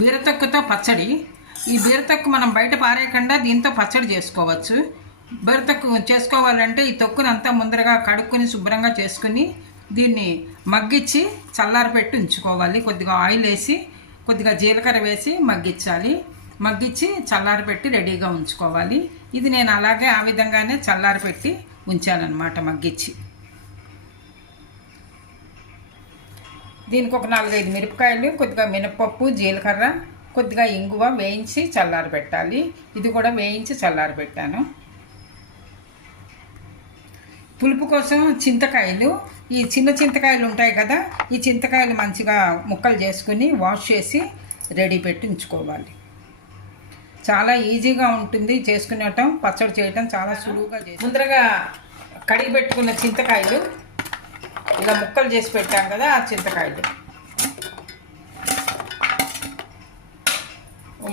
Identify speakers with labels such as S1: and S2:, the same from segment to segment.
S1: బీరతొక్కుతో పచ్చడి. ఈ బీరతొక్కు మనం బయట పారేయకుండా దీంతో పచ్చడి చేసుకోవచ్చు. బీరతొక్కు చేసుకోవాలంటే ఈ తొక్కునంతా ముందరగా కడుక్కొని శుభ్రంగా చేసుకుని దీన్ని మగ్గిచ్చి చల్లారపెట్టి ఉంచుకోవాలి. కొద్దిగా ఆయిల్ వేసి కొద్దిగా జీలకర్ర వేసి మగ్గించాలి మగ్గిచ్చి చల్లారపెట్టి రెడీగా ఉంచుకోవాలి. ఇది నేను అలాగే ఆ విధంగానే చల్లారపెట్టి ఉంచానన్నమాట మగ్గిచ్చి. దీనికి ఒక నాలుగైదు మిరపకాయలు కొద్దిగా మినపప్పు జీలకర్ర కొద్దిగా ఇంగువ వేయించి చల్లారి పెట్టాలి. ఇది కూడా వేయించి చల్లారి పెట్టాను. పులుపు కోసం చింతకాయలు. ఈ చిన్న చింతకాయలు ఉంటాయి కదా ఈ చింతకాయలు మంచిగా ముక్కలు చేసుకుని వాష్ చేసి రెడీ పెట్టి ఉంచుకోవాలి. చాలా ఈజీగా ఉంటుంది చేసుకునేటం పచ్చడి చేయటం చాలా సులువుగా ముందరగా కడిగి పెట్టుకున్న చింతకాయలు ఇలా ముక్కలు చేసి పెట్టాం కదా ఆ చింతకాయలు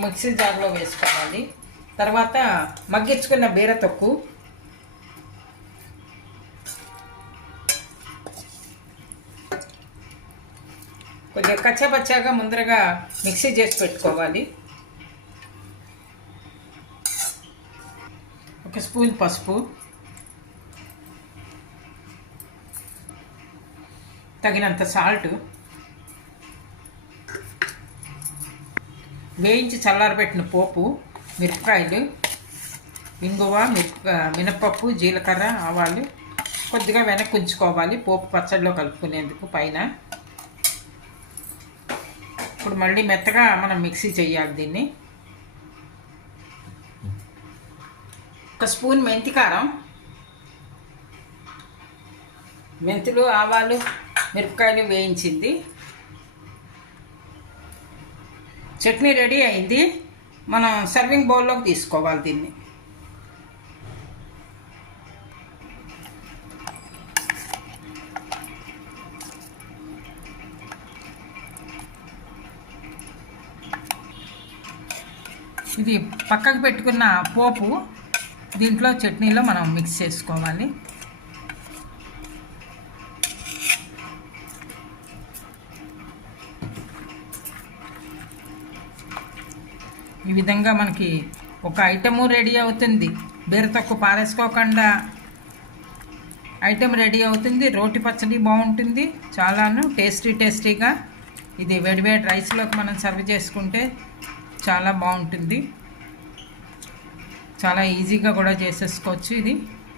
S1: మిక్సీ జార్లో వేసుకోవాలి. తర్వాత మగ్గించుకున్న బీర తొక్కు. కొద్దిగా కచ్చపచ్చాగా ముందరగా మిక్సీ చేసి పెట్టుకోవాలి. ఒక స్పూన్ పసుపు. తగినంత సాల్ట్ వేయించి చల్లారబెట్టిన పోపు మిరపకాయలు ఇంగువ మిరప మినపప్పు జీలకర్ర ఆవాలు కొద్దిగా వెనక్కి ఉంచుకోవాలి పోపు పచ్చడిలో కలుపుకునేందుకు పైన. ఇప్పుడు మళ్ళీ మెత్తగా మనం మిక్సీ చేయాలి దీన్ని. ఒక స్పూన్ మెంతి కారం మెంతులు ఆవాలు మిరపకాయలు వేయించింది. చట్నీ రెడీ అయింది. మనం సర్వింగ్ బౌల్లోకి తీసుకోవాలి దీన్ని. ఇది పక్కకు పెట్టుకున్న పోపు దీంట్లో చట్నీలో మనం మిక్స్ చేసుకోవాలి. ఈ విధంగా మనకి ఒక ఐటము రెడీ అవుతుంది. బీరతొక్కు పారేసుకోకుండా ఐటెం రెడీ అవుతుంది. రోటి పచ్చడి బాగుంటుంది. చాలాను టేస్టీ టేస్టీగా ఇది వేడివేడి రైస్లోకి మనం సర్వ్ చేసుకుంటే చాలా బాగుంటుంది. చాలా ఈజీగా కూడా చేసేసుకోవచ్చు ఇది.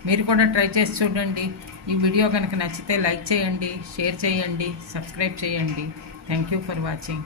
S1: మీరు కూడా ట్రై చేసి చూడండి. ఈ వీడియో కనుక నచ్చితే లైక్ చేయండి షేర్ చేయండి సబ్స్క్రైబ్ చేయండి. Thank you for watching.